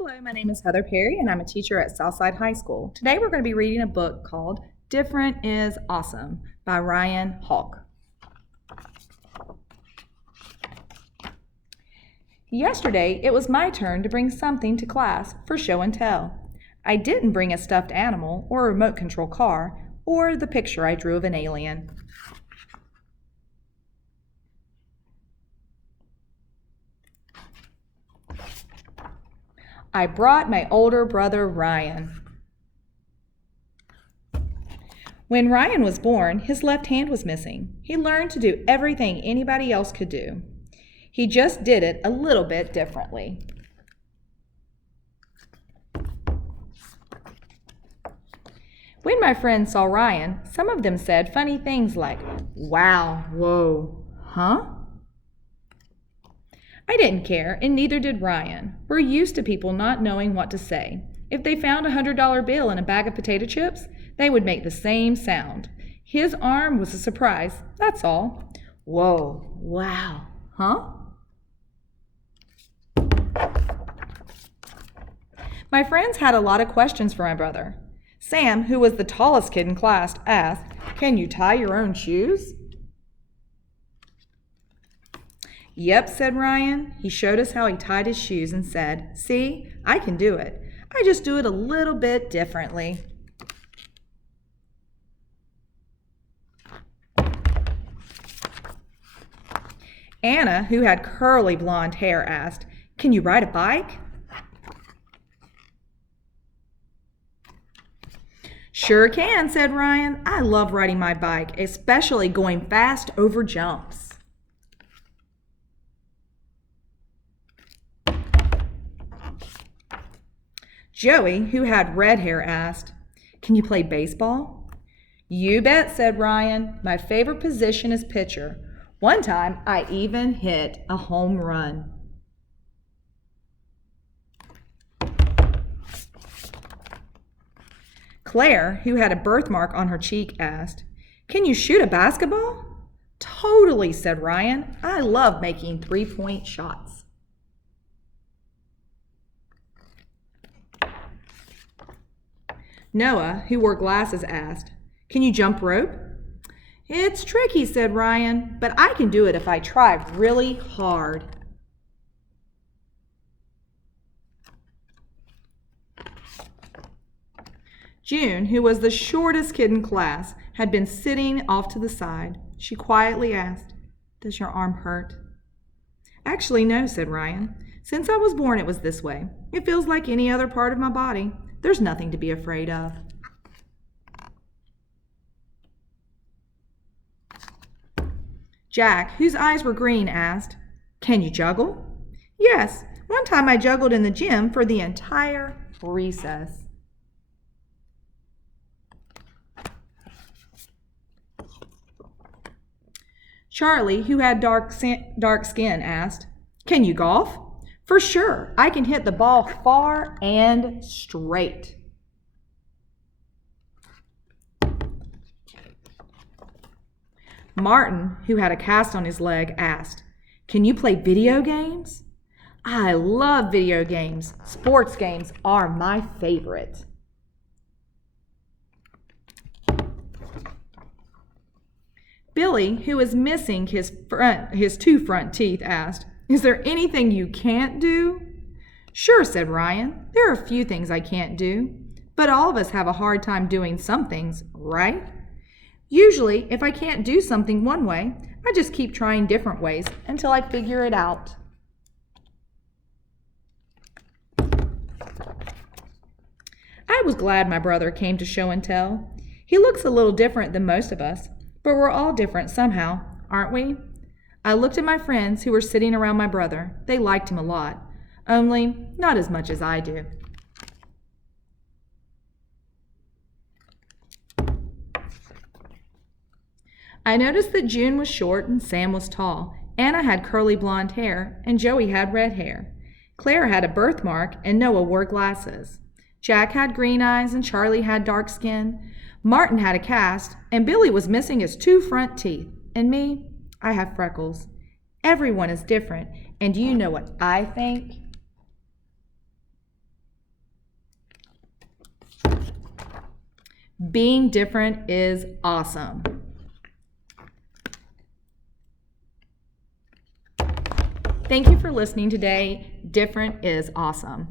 Hello, my name is Heather Perry, and I'm a teacher at Southside High School. Today we're going to be reading a book called Different is Awesome by Ryan Haack. Yesterday, it was my turn to bring something to class for show and tell. I didn't bring a stuffed animal or a remote control car or the picture I drew of an alien. I brought my older brother Ryan. When Ryan was born, his left hand was missing. He learned to do everything anybody else could do. He just did it a little bit differently. When my friends saw Ryan, some of them said funny things like, "Wow, whoa, huh?" I didn't care, and neither did Ryan. We're used to people not knowing what to say. If they found a $100 bill in a bag of potato chips, they would make the same sound. His arm was a surprise, that's all. Whoa, wow, huh? My friends had a lot of questions for my brother. Sam, who was the tallest kid in class, asked, "Can you tie your own shoes?" "Yep," said Ryan. He showed us how he tied his shoes and said, "See, I can do it. I just do it a little bit differently." Anna, who had curly blonde hair, asked, "Can you ride a bike?" "Sure can," said Ryan. "I love riding my bike, especially going fast over jumps." Joey, who had red hair, asked, "Can you play baseball?" "You bet," said Ryan. "My favorite position is pitcher. One time, I even hit a home run." Claire, who had a birthmark on her cheek, asked, "Can you shoot a basketball?" "Totally," said Ryan. "I love making three-point shots." Noah, who wore glasses, asked, "Can you jump rope?" "It's tricky," said Ryan, "but I can do it if I try really hard." June, who was the shortest kid in class, had been sitting off to the side. She quietly asked, "Does your arm hurt?" "Actually, no," said Ryan. "Since I was born, it was this way. It feels like any other part of my body. There's nothing to be afraid of." Jack, whose eyes were green, asked, "Can you juggle?" "Yes, one time I juggled in the gym for the entire recess." Charlie, who had dark skin, asked, "Can you golf?" "For sure, I can hit the ball far and straight." Martin, who had a cast on his leg, asked, "Can you play video games?" "I love video games. Sports games are my favorite." Billy, who was missing his two front teeth, asked, "Is there anything you can't do?" "Sure," said Ryan. "There are a few things I can't do, but all of us have a hard time doing some things, right? Usually, if I can't do something one way, I just keep trying different ways until I figure it out." I was glad my brother came to show and tell. He looks a little different than most of us, but we're all different somehow, aren't we? I looked at my friends who were sitting around my brother. They liked him a lot, only not as much as I do. I noticed that June was short and Sam was tall. Anna had curly blonde hair and Joey had red hair. Claire had a birthmark and Noah wore glasses. Jack had green eyes and Charlie had dark skin. Martin had a cast and Billy was missing his two front teeth. And me, I have freckles. Everyone is different, and do you know what I think? Being different is awesome. Thank you for listening today. Different is awesome.